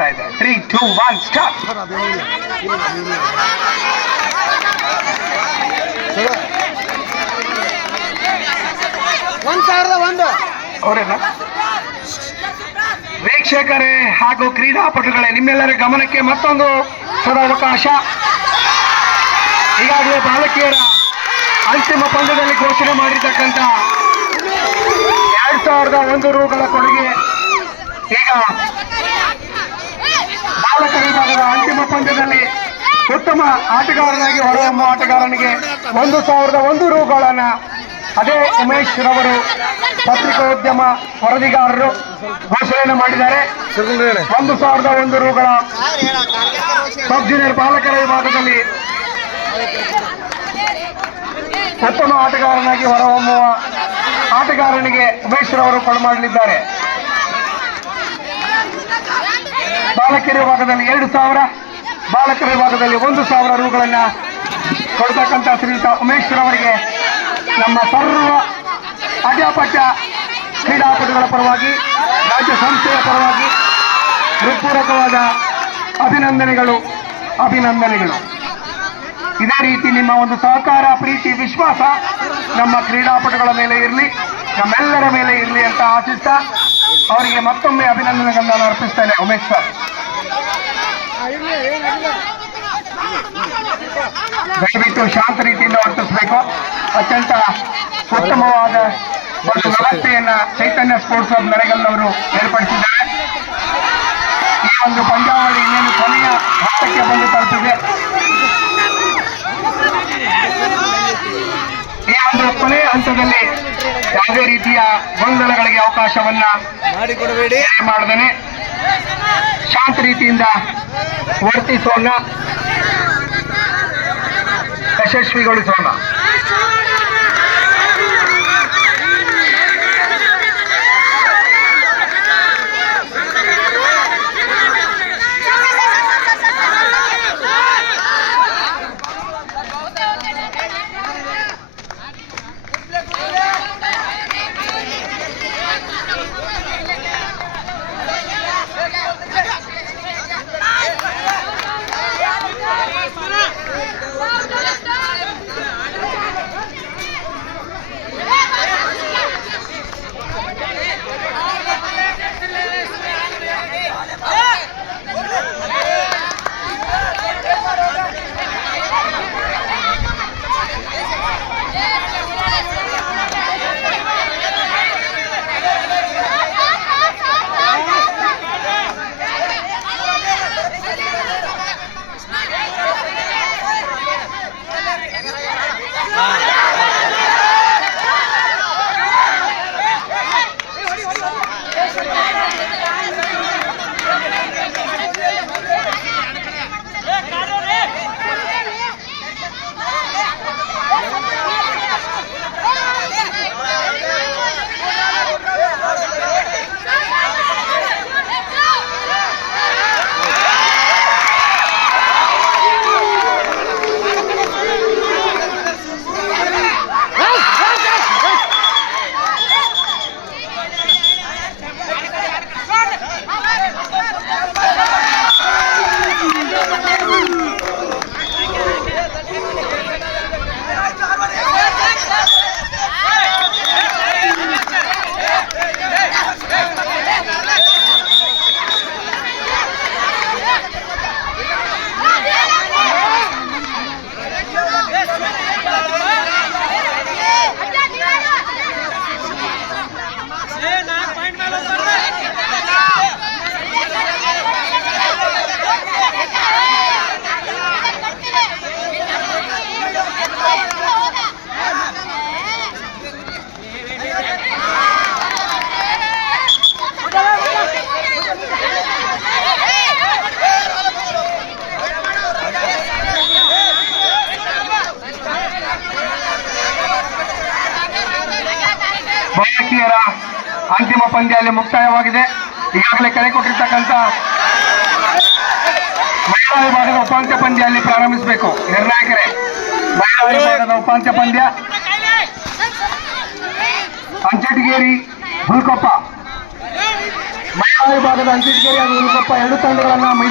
3, 2, 1 start. ಅವರೇನ ವೀಕ್ಷಕರೇ ಹಾಗೂ ಕ್ರೀಡಾಪಟುಗಳೇ, ನಿಮ್ಮೆಲ್ಲರ ಗಮನಕ್ಕೆ ಮತ್ತೊಂದು ಸದಾವಕಾಶ. ಈಗಾಗಲೇ ಬಾಲಕಿಯರ ಅಂತಿಮ ಪಂದ್ಯದಲ್ಲಿ ಘೋಷಣೆ ಮಾಡಿರ್ತಕ್ಕಂಥ 2001 ರೂಗಳ ಕೊಡುಗೆ ಈಗ ಬಾಲಕರ ವಿಭಾಗದ ಅಂತಿಮ ಪಂದ್ಯದಲ್ಲಿ ಉತ್ತಮ ಆಟಗಾರನಾಗಿ ಹೊರಹೊಮ್ಮುವ ಆಟಗಾರನಿಗೆ 1001 ರೂಗಳನ್ನ ಅದೇ ಉಮೇಶ್ ರವರು ಪತ್ರಿಕೋದ್ಯಮ ವರದಿಗಾರರು ಘೋಷಣೆಯನ್ನು ಮಾಡಿದ್ದಾರೆ. 1001 ರೂಗಳ ಸಬ್ ಜೂನಿಯರ್ ಬಾಲಕರ ವಿಭಾಗದಲ್ಲಿ ಉತ್ತಮ ಆಟಗಾರನಾಗಿ ಹೊರಹೊಮ್ಮುವ ಆಟಗಾರನಿಗೆ ಉಮೇಶ್ ರವರು ಕೊಡಮಾಡಲಿದ್ದಾರೆ. ಬಾಲಕಿಯರ ವಿಭಾಗದಲ್ಲಿ 2000, ಬಾಲಕರ ವಿಭಾಗದಲ್ಲಿ 1000 ರೂಗಳನ್ನ ಕೊಡ್ತಕ್ಕಂಥ ಶ್ರೀಯುತ ಉಮೇಶ್ ರವರಿಗೆ ನಮ್ಮ ಸರ್ವ ಅಡ್ಯಾಪಟ್ಟ ಕ್ರೀಡಾಪಟುಗಳ ಪರವಾಗಿ, ರಾಜ್ಯ ಸಂಸ್ಥೆಯ ಪರವಾಗಿ ಹೃತ್ಪೂರ್ವಕವಾದ ಅಭಿನಂದನೆಗಳು. ಇದೇ ರೀತಿ ನಿಮ್ಮ ಒಂದು ಸಹಕಾರ, ಪ್ರೀತಿ, ವಿಶ್ವಾಸ ನಮ್ಮ ಕ್ರೀಡಾಪಟುಗಳ ಮೇಲೆ ಇರಲಿ, ನಮ್ಮೆಲ್ಲರ ಮೇಲೆ ಇರಲಿ ಅಂತ ಆಶಿಸ್ತಾ ಅವರಿಗೆ ಮತ್ತೊಮ್ಮೆ ಅಭಿನಂದನೆಗಳನ್ನು ನಾನು ಅರ್ಪಿಸ್ತೇನೆ. ಉಮೇಶ್ ಸರ್, ದಯವಿಟ್ಟು ಶಾಂತ ರೀತಿಯಿಂದ ವರ್ತಿಸಬೇಕು. ಅತ್ಯಂತ ಉತ್ತಮವಾದ ಒಂದು ವ್ಯವಸ್ಥೆಯನ್ನ ಚೈತನ್ಯ ಸ್ಪೋರ್ಟ್ಸ್ ಕ್ಲಬ್ ನರೇಗಲ್ನವರು ಏರ್ಪಡಿಸಿದ್ದಾರೆ. ಈ ಒಂದು ಪಂದ್ಯಾವಳಿ ಇನ್ನೇನು ಕೊನೆಯ ಹಂತಕ್ಕೆ ಬಂದು ತಲುಪಿದೆ. ಈ ಒಂದು ಕೊನೆಯ ಹಂತದಲ್ಲಿ ಯಾವುದೇ ರೀತಿಯ ಗೊಂದಲಗಳಿಗೆ ಅವಕಾಶವನ್ನ ಮಾಡಿಕೊಡಬೇಡಿ, ಮಾಡದೇನೆ ಶಾಂತ ರೀತಿಯಿಂದ ವರ್ತಿಸೋಣ, ಯಶಸ್ವಿಗೊಳಿಸೋಣ. ಬಾಲಕಿಯರ ಅಂತಿಮ ಪಂದ್ಯ ಅಲ್ಲಿ ಮುಕ್ತಾಯವಾಗಿದೆ. ಈಗಾಗಲೇ ಕರೆ ಕೊಟ್ಟಿರ್ತಕ್ಕಂಥ ಮಹಿಳಾ ವಿಭಾಗದ ಉಪಾಂತ್ಯ ಪಂದ್ಯ ಅಲ್ಲಿ ಪ್ರಾರಂಭಿಸಬೇಕು. ನಿರ್ಣಾಯಕರೇ, ಮಹಿಳಾ ವಿಭಾಗದ ಉಪಾಂತ್ಯ ಪಂದ್ಯ ಅಂಚಟಗೇರಿ ಹುಲ್ಕೊಪ್ಪ ಮಹಿಳಾ ವಿಭಾಗದ ಅಂಚಿಟಗೇರಿ ಹಾಗೂ ಉಲ್ಕೊಪ್ಪ ಎರಡು ತಂಡಗಳನ್ನ